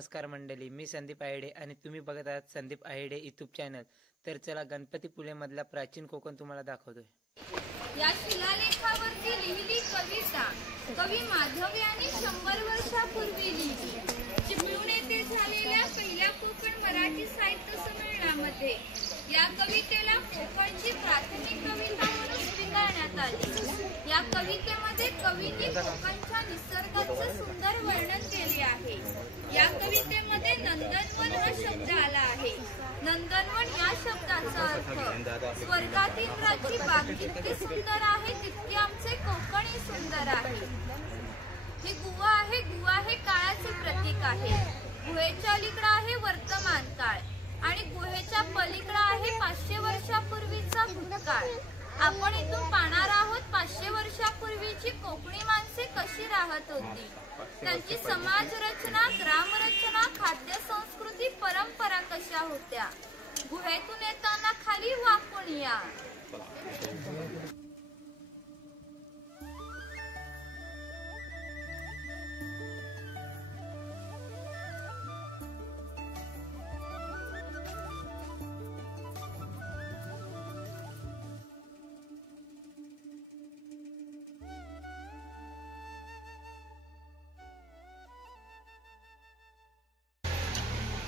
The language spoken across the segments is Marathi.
नमस्कार मंडळी, मी संदीप आहेडे आणि तुम्ही बघत आहात संदीप आहेडे यूट्यूब चॅनल। तर चला गणपतीपुळे मधला प्राचीन कोकण तुम्हाला दाखवतोय। या शिलालेखावरती लिहिली कविता कवी माधव यांनी 100 वर्षापूर्वी लिहिली। चिपळूण येथे झालेल्या पहिल्या कोकण मराठी साहित्य संमेलनामध्ये या कवितेला कोकणची प्राथमिक कविता म्हणून स्वीकारण्यात आली। या कवितेमध्ये कवीने कोकणच्या निसर्गाचे सुंदर वर्णन केले आहे। या कवितेमध्ये नंदनवन हा शब्द आला आहे। नंदनवन या शब्दाचा अर्थ स्वर्गातील राज्य बाग जितके सुंदर आहे तितके आमचे कोकणही सुंदर आहे। हे गुहा आहे, गुहा हे काळाचे प्रतीक आहे। गुहेच्या अलीकडे आहे वर्तमान काळ आणि गुहेच्या पलीकडे आहे 500 वर्षापूर्वीचा भूतकाळ। आपण इथून पाहणार आहोत 500 वर्षापूर्वीची कोकणी माणसे कशी राहत होती, त्यांची समाज रचना, ग्राम रचना, खाद्य संस्कृती, परंपरा कशा होत्या। गुहेतून येताना खाली वाकून या।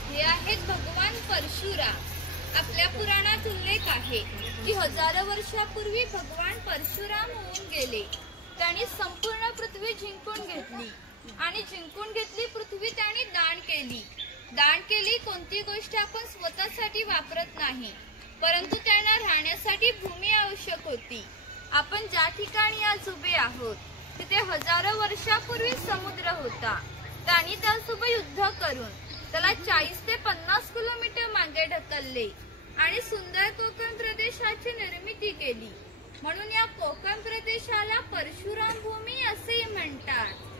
हे आहेत भगवान परशुराम। आपल्या पुराणात उल्लेख आहे की हजारो वर्षापूर्वी भगवान परशुराम होऊन गेले। त्यांनी संपूर्ण पृथ्वी जिंकून घेतली आणि जिंकून घेतली पृथ्वी त्यांनी दान केली। दान केली कोणती गोष्ट आपण स्वतःसाठी वापरत नाही, परंतु त्यांना राहण्यासाठी भूमी आवश्यक होती। आपण ज्या ठिकाणी आज उभे आहोत तिथे हजारो वर्षापूर्वी समुद्र होता। त्यांनी त्यासोबत युद्ध करून त्याला 40 ते 50 किलोमीटर मागे ढकलले आणि सुंदर कोकण प्रदेशाची निर्मिती केली। म्हणून या कोकण प्रदेशाला परशुराम भूमी असे म्हणतात।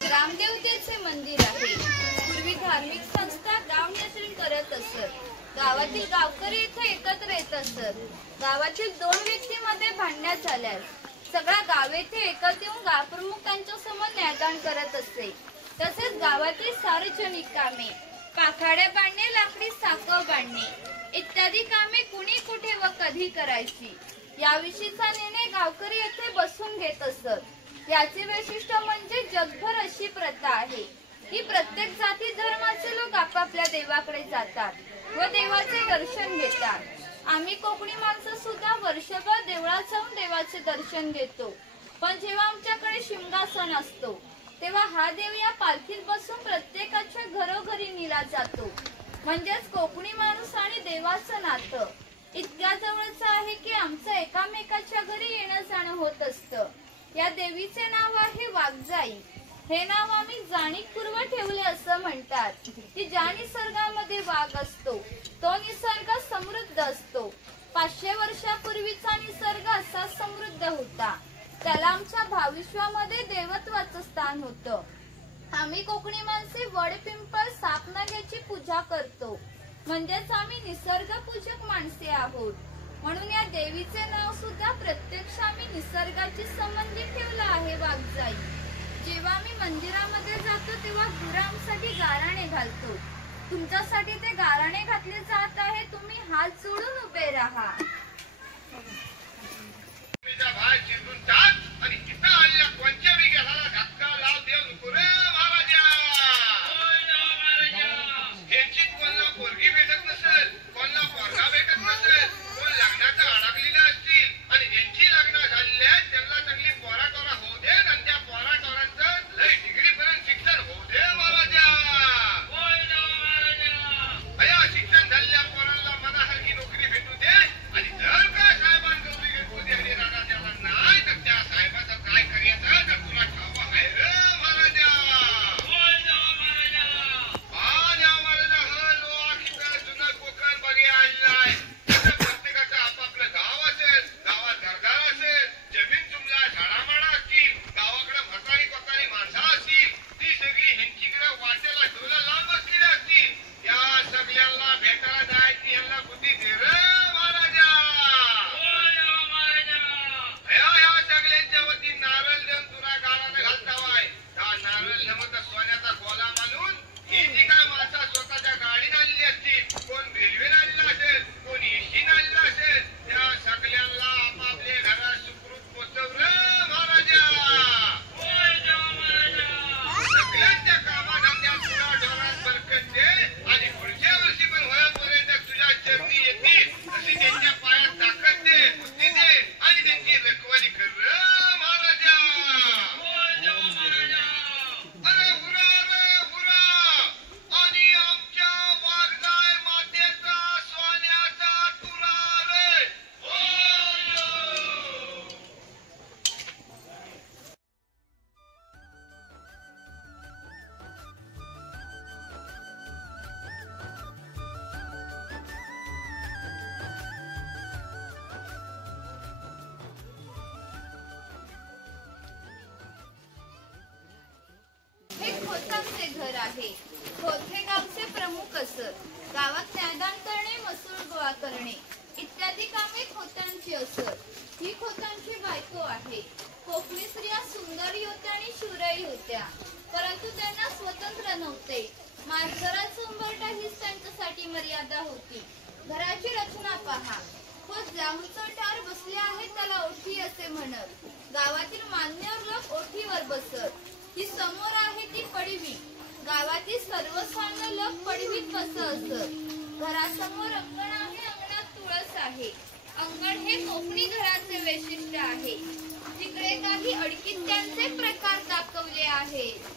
ग्रामदेवतेचे मंदिर आहे। पूर्वी धार्मिक संस्था गाव नियंत्रण करत असत। गावातील गावकरी इथे एकत्र येत असत। गावातील 2 व्यक्तींमध्ये भांडण्यात झाल्यास सगळा गाव येथे एकत्र येऊन गावप्रमुख त्यांच्या समोर न्यायदान करत असे। तसेच गावातील सार्वजनिक कामे, पाखाड्या बांधणे, लाकडी साकव बांधणे इत्यादी कामे कुणी कुठे व कधी करायची याविषयीचा निर्णय गावकरी येथे बसून घेत असत। याचे वैशिष्ट्य म्हणजे जगभर अशी प्रथा आहे की प्रत्येक जाती धर्माचे लोक आपापल्या देवाकडे जातात व देवाचे दर्शन घेतात। आम्ही कोकणी माणसं सुद्धा वर्षभर देवळात जाऊन देवाचे दर्शन घेतो, पण जेव्हा आमच्याकडे शिमगा सण असतो तेव्हा हा देव या पालखीत बसून प्रत्येकाच्या घरोघरी नेला जातो। म्हणजेच कोकणी माणूस आणि देवाचं नातं इतक्या जवळचं आहे की आमचं एकामेकाच्या घरी येणं जाणं होत असतं। या देवीचे नाव आहे वाघजाई। हे नाव आम्ही जाणीवपूर्वक ठेवले असं म्हणतात की ज्या निसर्गामध्ये वाघ असतो तो निसर्ग समृद्ध असतो। 500 वर्षापूर्वीचा निसर्ग असा समृद्ध होता, त्याला आमच्या भाविश्वामध्ये देवत्वाचं स्थान होतं। आम्ही कोकणी माणसे वड, पिंपळ, साप, नागाची पूजा करतो, म्हणजेच आम्ही निसर्ग पूजक माणसे आहोत। म्हणून या देवीचे नाव सुद्धा प्रत्यक्ष आम्ही निसर्गाची संबंधित ठेवलं आहे वाघजाई। जेव्हा आम्ही मंदिरामध्ये जातो तेव्हा गुरांसाठी गाराणे घालतो। तुमच्यासाठी ते गाराणे घातले जात आहे, तुम्ही हात जोडून उभे राहा। भया खोतांचे घर आहे. खोत हे गावचे प्रमुख असत. गावात न्यायदान करणे, महसूल गोळा करणे इत्यादी कामे खोतांची असत. ही खोतांची बायको आहे. कोकणी स्त्रिया सुंदरही होत्या आणि शूरही होत्या, परंतु त्यांना स्वतंत्र नव्हते. घराचा उंबरठा हीच त्यांच्यासाठी मर्यादा होती. घराची रचना पहा. खोत जाऊन चोटावर बसले आहेत, त्याला ओठी असे म्हणत. गावातील मान्यवर लोक ओठीवर बसत. ही समोर आहे ती पडवी. गावातील सर्वसामान्य लोक पडवीत बसत असत. घरासमोर अंगण आहे, अंगणात तुळस आहे. अंगण हे कोकणी घराचे वैशिष्ट्य आहे. तिकडे काही अडकित्यांचे प्रकार दाखवले आहेत.